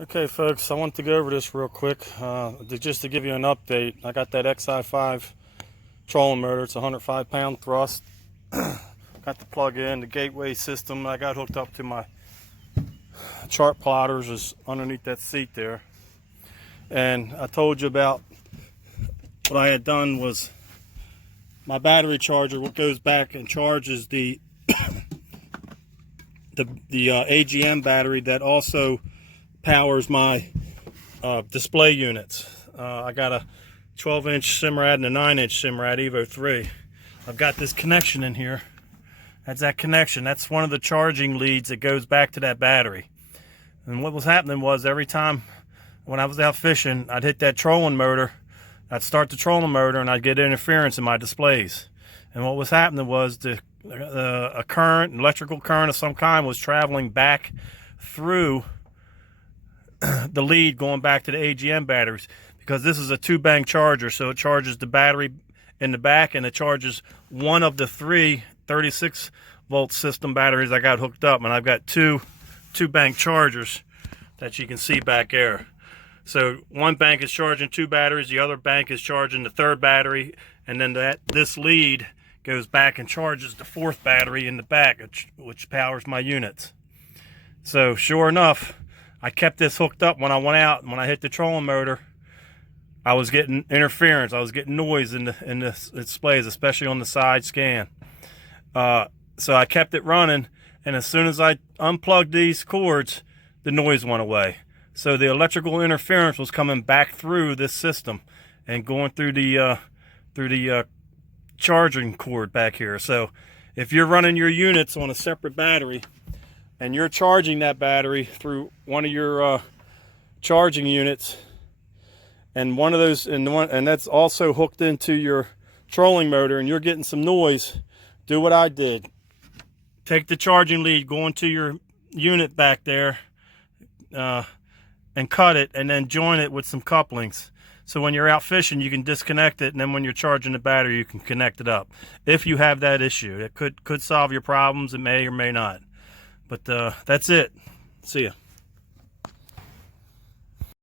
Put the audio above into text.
Okay, folks, I want to go over this real quick just to give you an update. I got that XI5 trolling motor. It's a 105-pound thrust. Got the plug in, the gateway system I got hooked up to my chart plotters is underneath that seat there. And I told you about what I had done was my battery charger, what goes back and charges the AGM battery that also powers my display units. I got a 12-inch Simrad and a 9-inch Simrad Evo 3. I've got this connection in here. That's that connection. That's one of the charging leads that goes back to that battery. And what was happening was every time when I was out fishing, I'd hit that trolling motor. I'd start the trolling motor and I'd get interference in my displays. And what was happening was a current, an electrical current of some kind was traveling back through the lead going back to the AGM batteries, because this is a 2-bank charger, so it charges the battery in the back and it charges one of the three 36-volt system batteries I got hooked up, and I've got two 2-bank chargers that you can see back there. So one bank is charging 2 batteries, the other bank is charging the 3rd battery, and then this lead goes back and charges the 4th battery in the back, which powers my units. So sure enough, I kept this hooked up when I went out, and when I hit the trolling motor, I was getting interference. I was getting noise in the displays, especially on the side scan. So I kept it running, and as soon as I unplugged these cords, the noise went away. So the electrical interference was coming back through this system and going through the charging cord back here. So if you're running your units on a separate battery and you're charging that battery through one of your charging units, and one of those, and that's also hooked into your trolling motor, and you're getting some noise, do what I did. Take the charging lead, go into your unit back there, and cut it, and then join it with some couplings. So when you're out fishing, you can disconnect it, and then when you're charging the battery, you can connect it up. If you have that issue, it could solve your problems. It may or may not. But that's it. See ya.